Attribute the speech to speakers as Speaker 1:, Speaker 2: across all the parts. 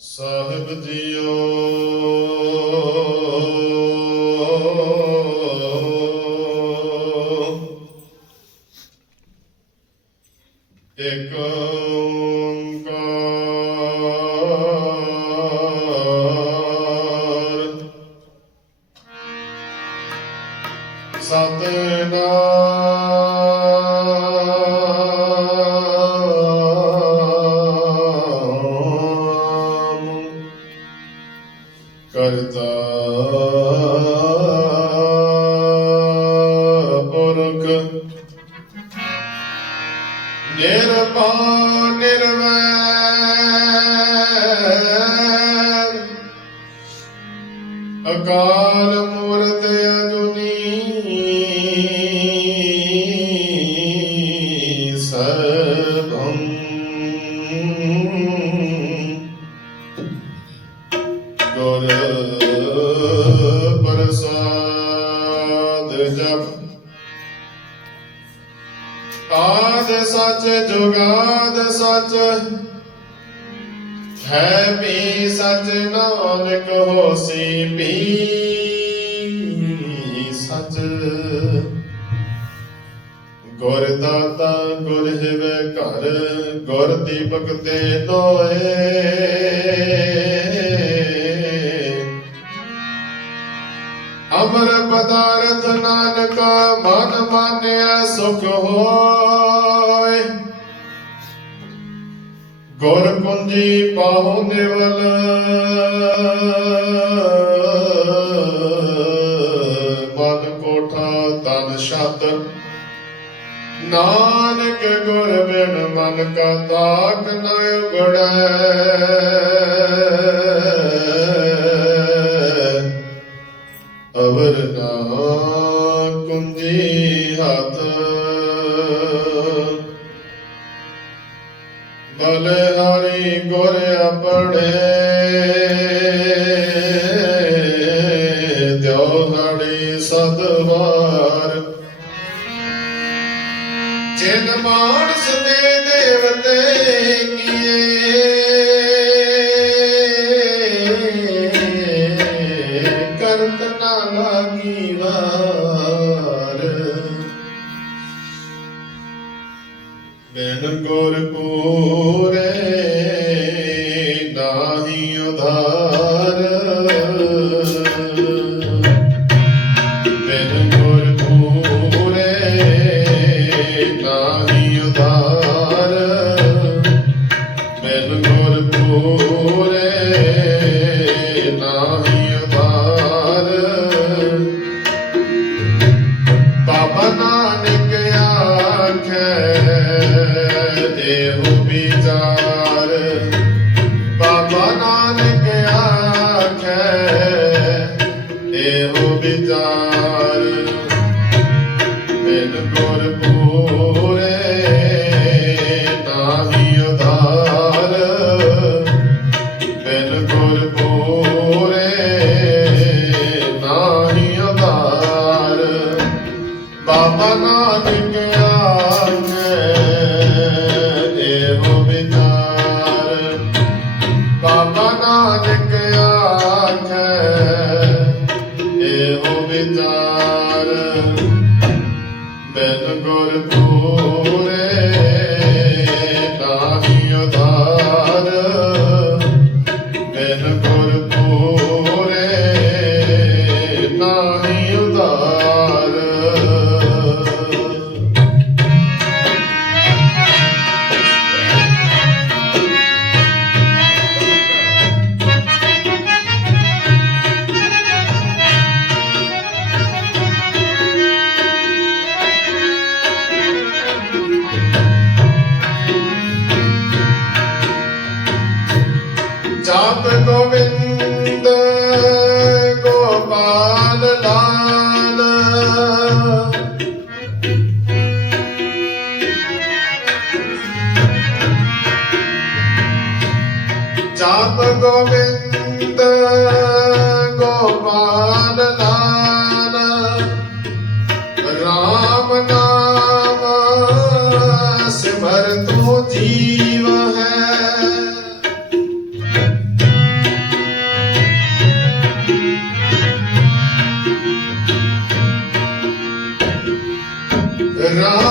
Speaker 1: ਸਾਹਿਬ JIO. ਪੁਰਖ ਨਿਰਭਉ ਨਿਰਵੈਰ ਵੀ ਸਚ ਨਾਨਕ ਹੋਸੀ ਵੀ ਸਚ ਗੁਰ ਦਾਤਾ ਗੁਰ ਹਿਵੇ ਘਰ, ਗੁਰ ਦੀਪਕ ਤੇ ਦੋਏ ਅਮਰ ਪਦਾਰਥ ਨਾਨਕਾ ਮਨ ਮਾਨਿਆ ਸੁਖ ਹੋਏ। ਗੁਰ ਕੁੰਜੀ ਪਾਹੁ ਨਿਵਲ। ਮਨ ਕੋਠਾ ਤਨ ਛਤ। ਨਾਨਕ ਗੁਰ ਬਿਨ ਮਨ ਕਾ ਤਾਕ ਨ ਉਗੜੈ। ਅਵਰ ਨਾ ਕੁੰਜੀ ਬਲਿਹਾਰੀ ਗੁਰ ਆਪਣੇ ਦਿਉਹਾੜੀ ਸਦਵਾਰ। ਜਿਨ ਮਾਨਸ ਦੇ ਦੇਵਤੇ ਬਿਨ ਗੁਰ Top of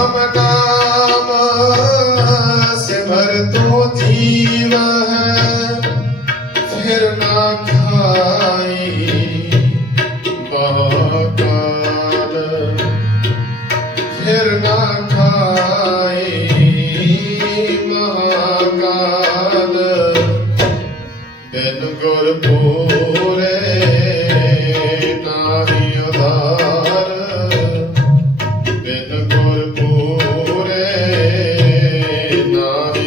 Speaker 1: Ramadan. ਨਾਹੀ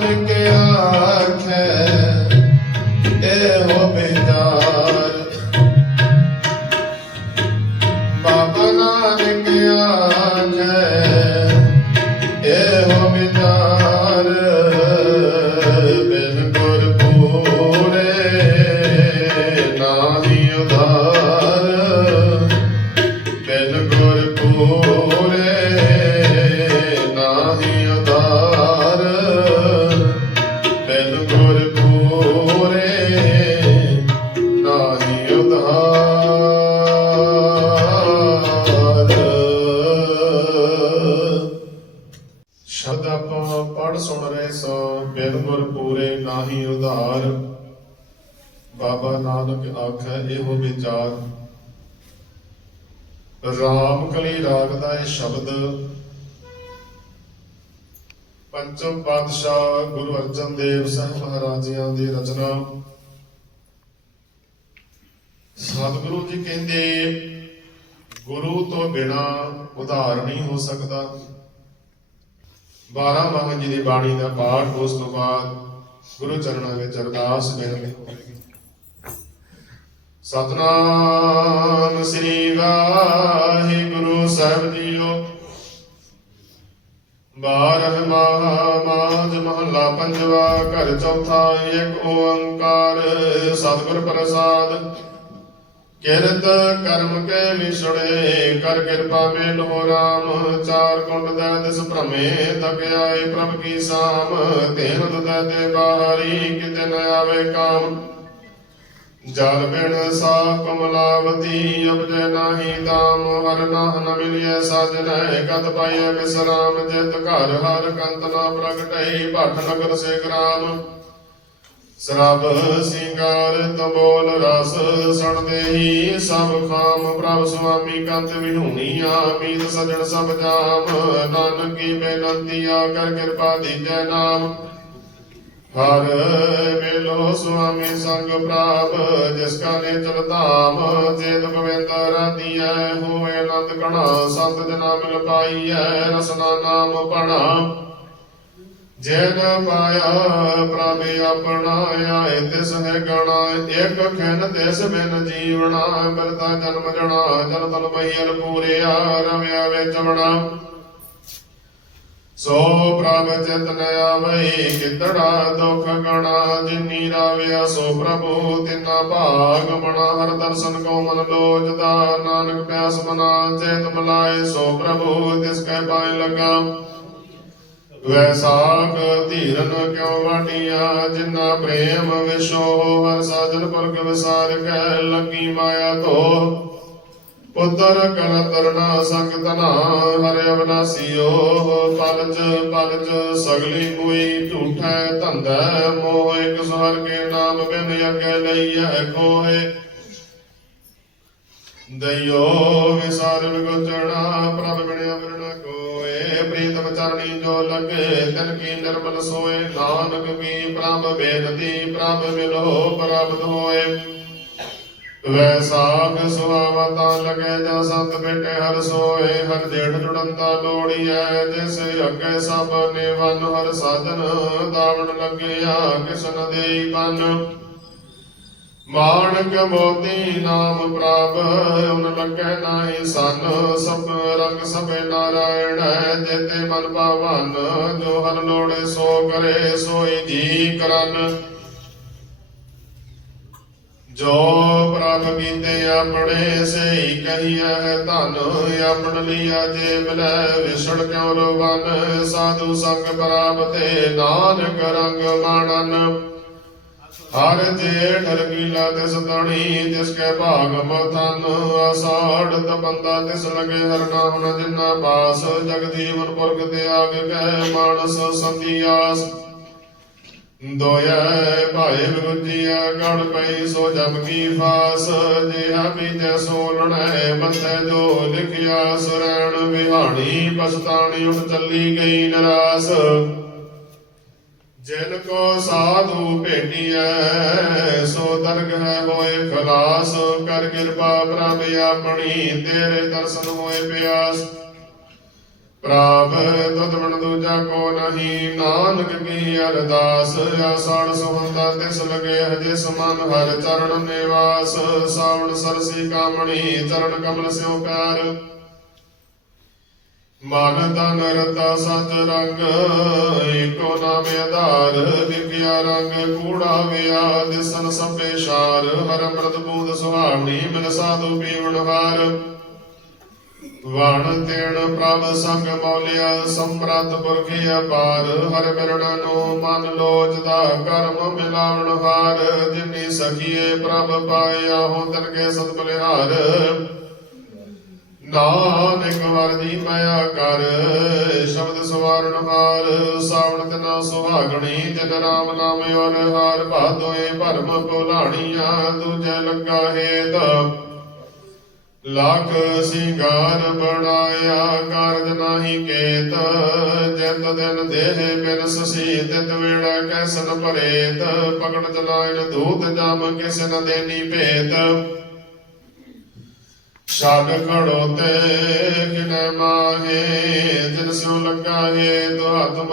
Speaker 1: ਬਾਬਾ ਨਾਹੀ ਉਧਾਰ। ਬਾਬਾ ਨਾਨਕ ਆਖੈ ਇਹੋ ਵਿਚਾਰ। ਰਾਮ ਕਲੀ ਰਾਗ ਦਾ ਇਹ ਸ਼ਬਦ। ਪੰਚਮ ਪਾਤਸ਼ਾਹ ਗੁਰੂ ਅਰਜਨ ਦੇਵ ਸਾਹਿਬ ਮਹਾਰਾਜਿਆਂ ਦੀ ਰਚਨਾ। ਸਤਿਗੁਰੂ ਜੀ ਕਹਿੰਦੇ, ਗੁਰੂ ਤੋਂ ਬਿਨਾ ਉਧਾਰ ਨਹੀਂ ਹੋ ਸਕਦਾ। 12 ਮਾਹ ਜੀ ਦੀ ਬਾਣੀ ਦਾ ਪਾਠ ਉਸ ਤੋਂ ਬਾਅਦ ਗੁਰੂ ਚਰਨਾਂ ਵਿੱਚ ਅਰਦਾਸ ਬੇਨਤੀ ਸਤਨਾਮ ਸ੍ਰੀ ਵਾਹਿਗੁਰੂ ਸਾਹਿਬ ਜੀਓ। ਬਾਰਹ ਮਾਜ ਮਹੱਲਾ ਪੰਜਵਾ ਘਰ ਚੌਥਾ ਇੱਕ ਓੰਕਾਰ, ਸਤਿਗੁਰ ਪ੍ਰਸਾਦ। ਕਿਰਤ ਕਰਮ ਕੇ ਵਿਛੜੇ, ਕਰ ਕਿਰਪਾ ਮੇਲ ਹੋ ਚਾਰ ਕੁੰਡ ਦੇ ਦਿਸ ਭ੍ਰਮੇ ਤਕ ਆਏ ਪ੍ਰਭ ਕੀ ਸਾਮ। ਤੇਨ ਤੁਦੈ ਤੇ ਬਾਹਰੀ, ਕਿਤੇ ਨ ਆਵੇ ਕਾਮ। ਜਲ ਬਿਨ ਸਾ ਕਮਲਾਵਤੀ ਅਬਜੈ ਨਾਹੀ ਦਾਮ। ਹਰ ਨਾਹ ਨ ਮਿਲਿਐ ਸਾਜਨੈ ਕਤ ਪਾਈਐ ਬਿਸਰਾਮ। ਜਿਤ ਘਰ ਹਰ ਕੰਤ ਨਾ ਪ੍ਰਗਟੈ ਭਟ ਨਗਰ ਸੇ ਗ੍ਰਾਮ। ਸਰਬ ਸਿੰਗਾਰ ਤਬੋਲ ਰਸ ਸਣ ਸਭ ਖਾਮ ਪ੍ਰਭ ਸੁਆਮੀ ਕੰਤ ਵਿਹੂਣੀਆ ਮੀਤ ਸਜਣ ਸਭ ਜਾਮ। ਨਾਨਕ ਕੀ ਬੇਨੰਤੀਆ ਕਰ ਕਿਰਪਾ ਦੀਜੈ ਨਾਮ। ਹਰ ਮੇਲੋ ਸੁਆਮੀ ਸੰਗ ਪ੍ਰਾਪ, ਜਿਸ ਕਾ ਨੇ ਚਲ ਧਾਮ, ਚੇਤ ਗੋਬਿੰਦ ਰਾਧੀਐ ਹੋਏ ਆਨੰਦ ਕਣਾ, ਸੰਤ ਜਨਾ ਮਿਲ ਪਾਈਐ, ਰਸਨਾ ਨਾਮ ਪਣਾ। ਜਨ ਪਾਇਆ ਪ੍ਰਭ ਆਪਣਾ ਆਏ ਤਿਸ ਹੈ ਗਣਾ, ਇੱਕ ਖਿਨ ਤਿਸ ਬਿਨ ਜੀਵਣਾ ਬਿਰਤਾ ਜਨਮ ਜਣਾ, ਜਨ ਤਨ ਮਈਲ ਪੂਰਿਆ ਰਮਿਆ ਵਿੱਚ ਬਣਾ ਸੋ ਪ੍ਰਭ ਚਿਤਨ ਆਵਈ ਕਿਤੜਾ ਦੁਖ ਗਣਾ, ਜਿਨੀ ਰਾਵਿਆ, ਸੋ ਪ੍ਰਭੂ ਤਿਨਾ ਭਾਗ ਬਣਾ, ਹਰ ਦਰਸ਼ਨ ਕੋ ਮਨ ਲੋਚਦਾ, ਨਾਨਕ ਪਿਆਸ ਮਨਾ, ਚੇਤ ਮਲਾਏ ਸੋ ਪ੍ਰਭੂ ਤਿਸ ਕੈ ਪਾਇ ਲਗਾ। ਵੈਸਾਖ ਧੀਰਨ ਕਿਉ ਵਾਟੀਆਂ, ਜਿਨਾ ਪ੍ਰੇਮ ਵਿਸ਼ੋ ਹਰ ਸਾਜਨ ਪੁਰਖ ਵਿਸਾਰ ਕੈ ਲੱਗੀ ਮਾਇਆ ਧੋ। ਪੁੱਤਰ ਕਲ ਤਰਨਾ ਸੰਗ ਤਨਾ ਹਰਿ ਅਬਨਾਸੀਓ ਪਲਜ ਪਲਜ, ਸਗਲੀ ਕੋਈ ਝੂਠੈ ਧੰਦੈ, ਮੋਹ ਇਕ ਸਵਰ ਕੇ ਨਾਮ ਬਿਨ ਅਗੇ ਲਈਐ ਖੋਏ ਦਇਓ ਵਿਸਾਰ ਵਿਗੋਚਣਾ ਪ੍ਰਭ ਬਿਨ ਅਮਰਣ ਪ੍ਰੀਤਮ ਜੋ ਲਗੇ, ਤਨ ਕੀ ਨਿਰਮਲ ਸੋਏ, ਨਾਨਕ ਕੀ ਪ੍ਰਭ ਬੇਨਤੀ ਪ੍ਰਭ ਮਿਲੋ ਪ੍ਰਾਪਤ ਹੋਏ ਵੈਸਾਖ ਸੁਹਾਵਤਾ ਲਗੇ ਜਾ ਸੰਤ ਬੇਟੇ ਹਰ ਸੋਏ, ਹਰ ਜੇਠ ਜੁੜੰਤਾ ਲੋੜੀਐ ਜਿਸ ਅੱਗੇ ਸਭ ਨੇ ਹਰ ਸਾਧਨ, ਦਾਵਣ ਲੱਗਿਆ ਕਿਸਨ ਦੇਈ ਬਨ। ਮਾਣਕ ਮੋਤੀ ਨਾਮ ਪ੍ਰਭ ਉਨ ਲੱਗੇ ਨਾਹੀ ਸਨ, ਸਭ ਰੰਗ ਸਭੇ ਨਾਰਾਇਣ, ਜੇਤੇ ਮਨ ਭਾਵਨ, ਜੋ ਹਰ ਲੋੜੇ ਸੋ ਕਰੇ, ਸੋਈ ਜੀ ਕਰਨ। ਜੋ ਪ੍ਰਭ ਕੀਤੇ ਆਪਣੇ, ਸਹੀ ਕਹੀਐ ਧਨ, ਆਪਣ ਲਿਆ ਜੇ ਮਿਲੈ, ਵਿਛੜ ਕਿਉ ਰਵਨ, ਸਾਧੂ ਸੰਗ ਪ੍ਰਾਪਤੇ ਨਾਨਕ ਰੰਗ ਮਾਣਨ। ਹਰ ਜੇਠ ਰਗੀਲਾ ਤਿਸ ਤਣੀ, ਤਿਸ ਕੈ ਭਾਗ ਮਥਨ ਆਸਾੜ ਤਪੰਦਾ ਤਿਸ ਲਗੇ ਹਰ ਨਾਮ ਨ ਜਿਨਾ ਪਾਸ ਜਗ ਜੀਵਨ ਪੁਰਖ ਤਿਆਗ ਕੈ ਮਾਨਸ ਸੰਤਿਆਸ ਦੋਇਐ ਭਾਏ ਵਿਗੁਜੀਆ ਗੜ ਪਈ ਸੋ ਜਮ ਕੀ ਫਾਸ, ਜਿਹਾ ਬੀਜੈ ਸੋ ਲੜੈ ਬੰਦੈ ਜੋ ਲਿਖਿਆ ਸੁਰੈਣ ਵਿਹਾਣੀ ਪਸਤਾਣੀ ਉਠ ਚੱਲੀ ਗਈ ਨਰਾਸ। ਜਿਨ ਕੋ ਸਾਧੂ ਭੇਟੀਐ, ਸੋ ਦਰਗਹਿ ਹੋਏ ਖਲਾਸ, ਕਰ ਕਿਰਪਾ ਪ੍ਰਭ ਆਪਣੀ, ਤੇਰੇ ਦਰਸ਼ਨ ਹੋਏ ਪਿਆਸ। ਪ੍ਰਭ ਤੁਧ ਮਨ ਦੂਜਾ ਕੋ ਨਹੀਂ, ਨਾਨਕ ਕੀ ਅਰਦਾਸ ਆਸਣ ਸੁਹੰਦਾ ਤਿਸ ਲਗੇ ਹਜੇ ਸਮਾਨ ਹਰ ਚਰਨ ਨਿਵਾਸ। ਸਾਵਣ ਸਰਸੀ ਕਾਮਣੀ, ਚਰਨ ਕਮਲ ਸਿਉ ਪਿਆਰ। ਮਨ ਤਨ ਰਤਾ ਸਚ ਰੰਗ, ਏਕੋ ਨਾਮ ਆਧਾਰ ਵਿਖਿਆ ਰੰਗ, ਕੂੜਾ ਵਿਆ ਦਿਸਨ ਸਭੇ ਸ਼ਾਰ, ਹਰ ਅੰਮ੍ਰਿਤ ਬੂੰਦ ਸੁਹਾਵਣੀ, ਮਿਲ ਸਾਧੂ ਪੀਵਣ ਹਾਰ। ਵਣ ਤੇਣ ਪ੍ਰਭ ਸੰਗ ਮੌਲਿਆ, ਸੰਪ੍ਰਤ ਪੁਰਖ ਅਪਾਰ, ਹਰ ਮਿਲਣ ਨੂੰ ਮਨ ਲੋਚਦਾ ਕਰਮ ਮਿਲਾਵਣ ਹਾਰ। ਜਿਨੀ ਸਖੀਏ ਪ੍ਰਭ ਪਾਇਆ ਹੋ ਤਨ ਕੇ ਸਤ ਬਲਿਹਾਰ। ਨਾਨਕ ਵਰਦੀ ਮਾਇਆ ਕਰ, ਸ਼ਬਦ ਸਵਾਰਨ ਹਾਰ, ਸਾਵਣ ਤਨਾ ਸੁਹਾਗਣੀ ਤਿਨ ਰਾਮ ਨਾਮ ਔਰ ਹਾਰ ਭਾਦੋਏ ਭਰਮ ਭੁਲਾਣੀਆਂ, ਦੂਜੇ ਲੱਗਾ ਹੇਤ। ਲੱਖ ਸਿੰਗਾਰ ਬਣਾਇਆ, ਕਾਰਜ ਨਾਹੀ ਕੇਤ। ਜਿਤ ਦਿਨ ਦੇਹ ਬਿਨ ਸਸੀ ਤਿਤ ਵੇੜਾ ਕੈਸਨ ਭਰੇਤ। ਪਕੜ ਚਲਾਇਨ ਦੂਤ ਜਮ ਕਿਸ ਨ ਦੇਨੀ ਭੇਤ। ਛੱਡ ਖੜੋ ਤੇ ਕਿਨੇ ਮਾਹੇ, ਜਿਨ ਸਿਉ ਲੱਗਾ ਹੈ ਤੋ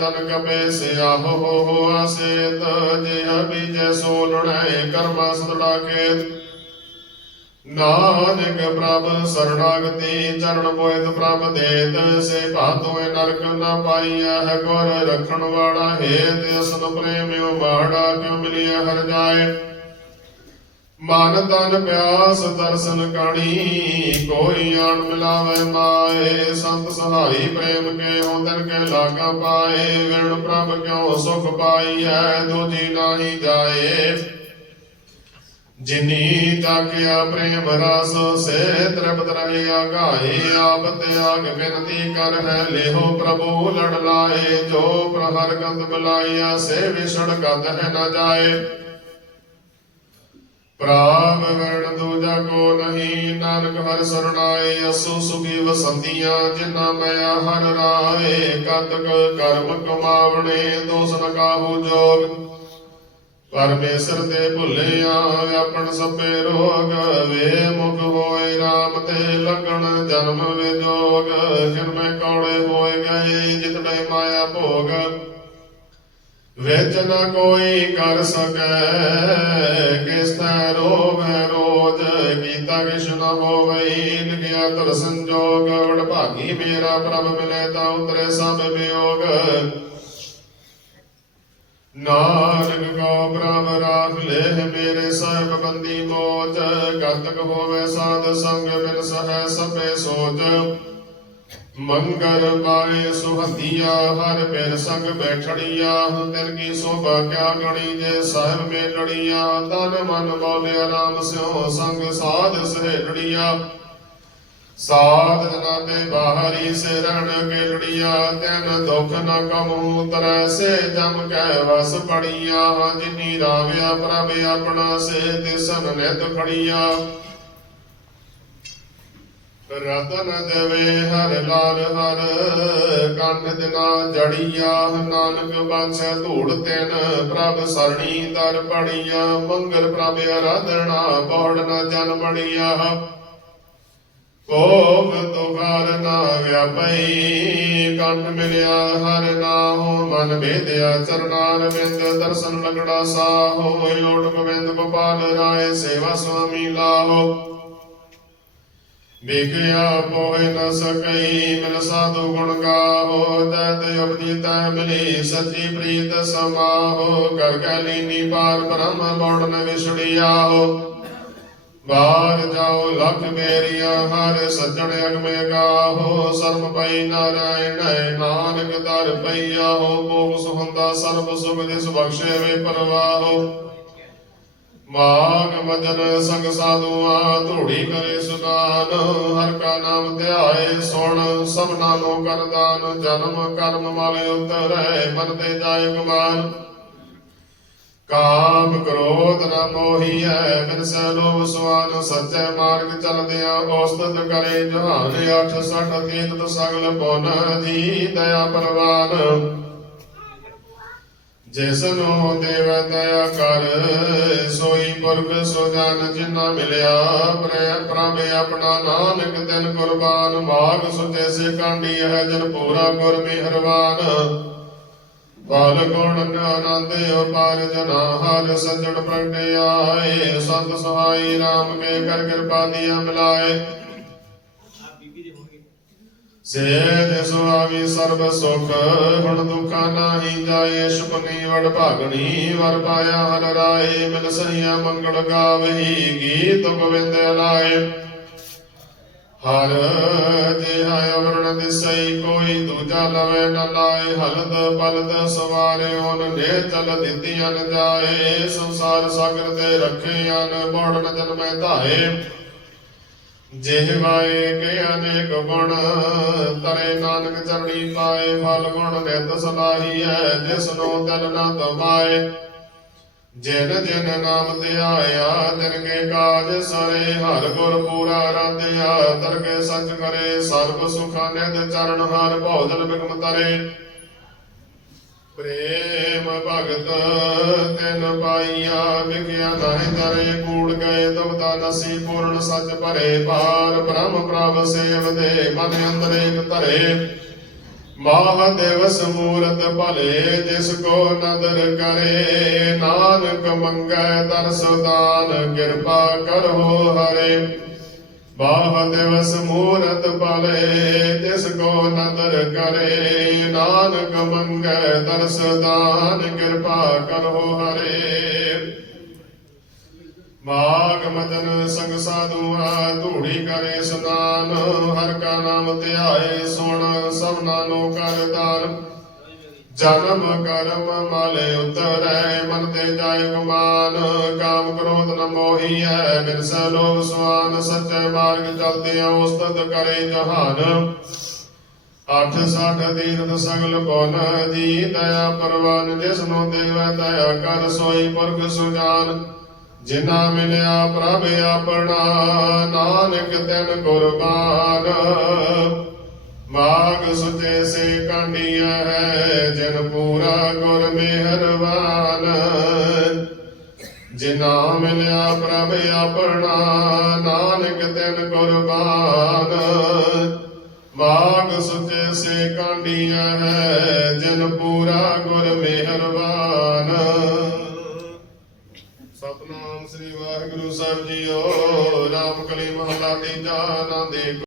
Speaker 1: ਤਨ ਕਪੇ ਸਿਆਹੋ ਹੋ ਹੋ ਆਸੇਤ, ਜੇ ਬੀਜੈ ਸੋ ਲੜਾਏ ਕਰਮਾ ਸਦੜਾ ਕੇ ਨਾਨਕ ਪ੍ਰਭ ਸਰਣਾਗਤੀ, ਚਰਨ ਬੋਇਤ ਪ੍ਰਭ ਦੇਤ, ਸੇ ਭਾਤੋਏ ਨਰਕ ਨਾ ਪਾਈਆ ਹੈ ਗੁਰ ਰਖਣ ਵਾਲਾ ਹੈ ਤੇ ਅਸਨ ਪ੍ਰੇਮਿਓ ਬਾੜਾ ਕਿਉ ਮਿਲਿਆ ਹਰ ਜਾਏ। ਮਨ ਤਨ ਪਿਆਸ ਦਰਸ਼ਨ ਕਾਣੀ ਕੋਈ ਆਣ ਮਿਲਾਵੇ ਮਾਏ। ਸੰਤ ਸਹਾਈ ਪ੍ਰੇਮ ਕੇ ਹੋਂਦਨ ਕੇ ਲਾਗਾ ਪਾਏ। ਵਿਣ ਪ੍ਰਭ ਕਿਉ ਸੁਖ ਪਾਈਐ, ਦੂਜੀ ਨਾਹੀ ਜਾਏ। ਜਿਨੀ ਤਾਕਿਆ ਪ੍ਰੇਮ ਰਸ, ਸੇ ਤ੍ਰਿਪਤ ਰਹਿਆ ਗਾਏ। ਆਪ ਤਿਆਗ ਬਿਨਤੀ ਕਰ ਹੈ, ਲਿਹੋ ਪ੍ਰਭੂ ਲੜ ਲਾਏ। ਜੋ ਪ੍ਰਹਰ ਗੰਧ ਬੁਲਾਈਆ ਸੇ ਵਿਛੜ ਗੰਧ ਹੈ ਨਾ ਜਾਏ। ਪ੍ਰਾਪ ਵਰਣ ਦੂਜਾ ਕੋ ਨਹੀਂ, ਨਾਨਕ ਹਰ ਸਰਣਾਏ, ਅਸੂ ਸੁਖੀ ਵਸੰਦੀਆਂ ਜਿਨਾ ਮਿਆ ਹਰ ਰਾਏ, ਕਤਕ ਕਰਮ ਕਮਾਵਣੇ ਦੋਸ ਨ ਕਾਹੂ ਜੋਗ। ਪਰਮੇਸ਼ਰ ਤੇ ਭੁੱਲਿਆ, ਆਪਣ ਸਭੇ ਰੋਗ, ਵੇ ਮੁਖ ਹੋਏ RAM ਤੇ ਲੱਗਣ ਜਨਮ ਵਿਜੋਗ। ਜਨਮੇ ਕੌੜੇ ਹੋਏ ਗਏ, ਜਿਤਨੇ ਮਾਇਆ ਭੋਗ। ਵਿੱਚ ਨ ਕੋਈ ਕਰ ਸਕੈ ਕਿਸ ਤੈ ਰੋਗ ਹੈ ਕੀਤਾ ਕਿਛ ਹੋਵਈ ਲਿਖਿਆ ਤੁਰ ਸੰਜੋਗ ਵਡ ਭਾਗੀ ਮੇਰਾ ਪ੍ਰਭ ਮਿਲੇ ਤਾਂ ਉਤਰੇ ਸਭ ਵਿਯੋਗ। ਨਾਨਕ ਕੋ ਪ੍ਰਭ, ਰਾਖ ਲੈ ਮੇਰੇ ਸਾਹਿਬ ਬੰਦੀ ਮੋਚ ਕਰਤਕ ਹੋਵੇ ਸਾਧ ਸੰਗ, ਬਿਨ ਸਹਿ ਸਭੇ ਸੋਚ ਮੰਗਲ ਪਾਏ ਸੁਹੰਦੀਆ ਹਰ ਪਿਰ ਸੰਗ ਬੈਠੜੀਆ ਤਿਨ ਕੀ ਸੋਭਾ ਕਿਆ ਗਣੀ ਜੇ ਸਾਹਿਬ ਮੇ ਲੜੀਆ ਤਨ ਮਨ ਬੋਲਿਆ ਰਾਮ ਸਿਓ ਸੰਗ ਸਾਧ ਸਹੇੜੀਆ ਸਾਧ ਤੇ ਬਾਹਰੀ ਸਿਰਣ ਰਣ ਕੇ ਲੜੀਆ ਤੈਨ ਦੁਖ ਨ ਕਮੂ ਤਰੈ ਸੇ ਜਮ ਕੈ ਵਸ ਪੜੀਆ, ਜਿਨੀ ਰਾਵਿਆ ਪ੍ਰਭ ਆਪਣਾ ਸੇ ਤਿਸਨ ਨਿਤ ਖੜੀਆ ਰਤਨ ਦੇਵੇ ਹਰ ਲਾਲ ਹਰ, ਕੰਠ ਦਿਨਾ ਜੜੀਆ, ਨਾਨਕ ਬਾਛੈ ਧੂੜ ਤੈਨ, ਪ੍ਰਭ ਸਰਣੀ ਦਰ ਪੜੀਆ ਮੰਗਲ ਪ੍ਰਭ ਅਰਾਧਨਾ ਪੌੜ ਨ ਜਨ ਬੜੀਆ ਕੋਪ ਤੁਖਾਰ ਨਾ ਵਿਆਪਈ, ਕੰਠ ਮਿਲਿਆ ਹਰ ਨਾਮ ਮਨ ਭੇਦਿਆ ਚਰਨਾਰ ਬਿੰਦ ਦਰਸ਼ਨ ਲਗੜਾ ਸਾਹੋ ਓਟ ਗੋਬਿੰਦ ਗੋਪਾਲ ਰਾਏ, ਸੇਵਾ ਸੁਆਮੀ ਲਾਹੋ। ਵਿਗਿਆ ਪੋਹਿ ਨ ਸਕਈ ਮਿਲ ਸਾਧੂ ਗੁਣ ਗਾਹੋ ਤਤ ਉਪਦੀ ਤੈ ਮਿਲੀ, ਸੱਚੀ ਪ੍ਰੀਤ ਸਮਾਹੋ ਕਰ ਕੈ ਪਾਰ ਬ੍ਰਹਮ ਬੋੜ ਨ ਵਿਛੜਿਆਹੋ। ਬਾਰ ਜਾਓ, ਲਖ ਮੇਰੀਆਂ ਹਰ ਸੱਜਣ ਅਗਮੇ ਗਾਹੋ। ਸਰਮ ਪਈ ਨਾਰਾਇਣ ਨਾਨਕ ਦਰ ਪਈਆ ਹੋ ਮੋਹ ਸੁਹੰਦਾ ਸਰਬ ਸੁਖ ਦਿਸ ਬਖਸ਼ੇ ਵੇ ਪਰਵਾਹੋ। ਮਾਗ ਮਜਨ ਸੰਗ ਸਾਧੂਆ, ਧੂੜੀ ਕਰੇ ਸੁਨਾਨ ਹਰ ਕਾ ਨਾਮ ਧਿਆਏ ਸੁਣ, ਸਭਨਾ ਨੋ ਕਰਦਾਨ ਜਨਮ ਕਰਮ ਮਲ ਉਤਰੈ, ਮਨ ਤੇ ਜਾਏ ਗੁਮਾਨ ਕਾਮ ਕ੍ਰੋਧ ਨ ਮੋਹੀਐ, ਬਿਨ ਸੈ ਸੁਆਨ, ਸੱਚੇ ਮਾਰਗ ਚਲਦਿਆਂ ਔਸਤ ਕਰੇ ਜਹਾਨ ਅਠ ਸਠ ਤੀਰਥ ਸਗਲ ਪੁਨ, ਜੀ ਦਇਆ ਪਰਵਾਨ। ਜਿਸ ਨੂੰ ਕਰ, ਸੋਈ ਪੁਰਖ ਸੋ ਜਿਨਾ ਮਿਲਿਆ, ਪ੍ਰੈ ਪ੍ਰਭ ਆਪਣਾ ਨਾਨਕ ਦਿਨ ਕੁਰਬਾਨ, ਮਾਗ ਸੁਤੇ ਸੇ ਕਾਂਡੀ ਹੈ ਜਨ ਪੂਰਾ ਗੁਰ ਮਿਹਰਬਾਨ। ਬਾਲ ਗੁਣ ਆਨੰਦ ਅਪਾਰ ਜਨਾ ਹਰ ਸੱਜਣ ਪ੍ਰਗਟੇ ਆਏ ਸੰਤ ਸਹਾਈ RAM ਕੇ ਕਰ ਕਿਰਪਾ ਦੀ ਮਿਲਾਏ ਸੇਜ ਸੁਆਮੀ ਸਰਬ ਸੁਖ, ਹੁਣ ਦੁਖਾ ਨਾਹੀ ਜਾਏ ਸੁਪਨੀ ਵਡ ਭਾਗਣੀ, ਵਰ ਪਾਇਆ ਹਰ ਰਾਏ, ਮਿਲ ਸਈਆ ਮੰਗਲ ਗਾਵਹੀ, ਗੀਤ ਗੋਬਿੰਦ ਲਾਏ। ਹਰ ਜਿਹਾ ਅਵਰਣ ਦਿਸਈ, ਕੋਈ ਦੂਜਾ ਲਵੇ ਨ ਲਾਏ, ਹਲਦ ਪਲਦ ਸਵਾਰੇ, ਹੁਣ ਨੇ ਚਲ ਦਿੱਤੀਆਂ ਜਾਏ, ਸੰਸਾਰ ਸਾਗਰ ਤੇ ਰੱਖੇ ਅਨ ਬੋੜ ਜਨਮੈ ਧਾਏ। ਜਿਹਵਾਏ ਕੇ ਅਨੇਕ ਗੁਣ ਤਰੇ ਨਾਨਕ ਚਰਣੀ ਪਾਏ, ਫਲ ਗੁਣ ਨਿਤ ਸਲਾਹੀ ਹੈ ਜਿਸ ਨੂੰ ਤਨ ਨਾ ਦਮਾਏ ਜਿਨ ਜਿਨ ਨਾਮ ਧਿਆਇਆ ਤਿਨ ਕੇ ਕਾਜ ਸਾਰੇ, ਹਰ ਗੁਰ ਪੂਰਾ ਰਾਧਿਆ ਤਰਕੇ ਸੱਚ ਕਰੇ, ਸਰਬ ਸੁਖਾ ਨਿਧ ਚਰਨ, ਹਰ ਭੋਜਨ ਬਿਗਮ ਤਰੇ। ਪ੍ਰੇਮ ਭਗਤ ਤਿਨ ਪਾਈਆ ਵਿਗਿਆ ਨਾਹਿ ਤਰੇ ਕੂੜ ਗਏ ਦਬਦਾ ਨਸੀ ਪੂਰਨ ਸੱਚ ਭਰੇ ਪਾਰ ਬ੍ਰਹਮ ਪ੍ਰਭ ਸੇਵ ਦੇ ਮਨ ਅੰਦਰ ਏਕ ਧਰੇ। ਮਹਾਦੇਵ ਸਮੂਰਤ ਭਲੇ ਜਿਸ ਕੋ ਨਦਰ ਕਰੇ, ਨਾਨਕ ਮੰਗੈ ਦਰਸ ਦਾਨ ਕਿਰਪਾ ਕਰੋ ਹਰੇ। ਮਹਾਦੇਵ ਸਮੂਰਤ ਭਲੇ ਜਿਸ ਕੋ ਨਦਰ ਕਰੇ। ਨਾਨਕ ਮੰਗੈ ਦਰਸ ਦਾਨ, ਕਿਰਪਾ ਕਰੋ ਹਰੇ। ਮਾਗ ਮਦਨ ਸੰਗ ਸਾਧੂਆ, ਧੂੜੀ ਕਰੇ ਸਨਾਨ। ਹਰ ਕਾ ਨਾਮ ਧਿਆਏ, ਸੁਣ ਸਭਨਾ ਨੂੰ ਕਰ ਦਾਨ। ਜਨਮ ਕਰਮ ਮਾਲੇ ਉਤਰੈ, ਮਨ ਤੇ ਜਾਏ ਗੁਮਾਨ ਕਾਮ ਕ੍ਰੋਧ ਨ ਮੋਹੀਐ, ਬਿਨ ਸੈ ਲੋਭ ਸੁਆਨ ਸੱਚੇ ਮਾਰਗ ਚਲਦਿਆਂ ਉਸਤਤ ਕਰੇ ਜਹਾਨ। ਅੱਠ ਸੱਠ ਤੀਰਥ ਸਗਲ ਪੁਨ ਜੀ ਦਇਆ ਪਰਵਾਨ, ਜਿਸ ਨੂੰ ਦੇਵੈ ਦਇਆ ਕਰ, ਸੋਈ ਪੁਰਖ ਸੁਜਾਨ। ਜਿਨਾ ਮਿਲਿਆ ਪ੍ਰਭ ਆਪਣਾ, ਨਾਨਕ ਤਿਨ ਕੁਰਬਾਨ ਮਾਗ ਸੁਤੇ ਸੇ ਕਾਂਡੀਆ ਹੈ, ਜਨ ਪੂਰਾ ਗੁਰ ਮਿਹਰਬਾਨ ਜਿਨਾ ਮਿਲਿਆ ਪ੍ਰਭ ਆਪਣਾ, ਨਾਨਕ ਤਿਨ ਕੁਰਬਾਨ ਮਾਗ ਸੁਤੇ ਸੇ ਕਾਂਡੀਆ ਹੈ, ਜਨ ਪੂਰਾ ਗੁਰ ਮਿਹਰਬਾਨ ਸਤਨਾਮ ਸ੍ਰੀ ਵਾਹਿਗੁਰੂ ਸਾਹਿਬ ਜੀਓ, ਰਾਮ ਕਲੀ ਮਹਲਾ ਤੀਜਾ ਆਨੰਦ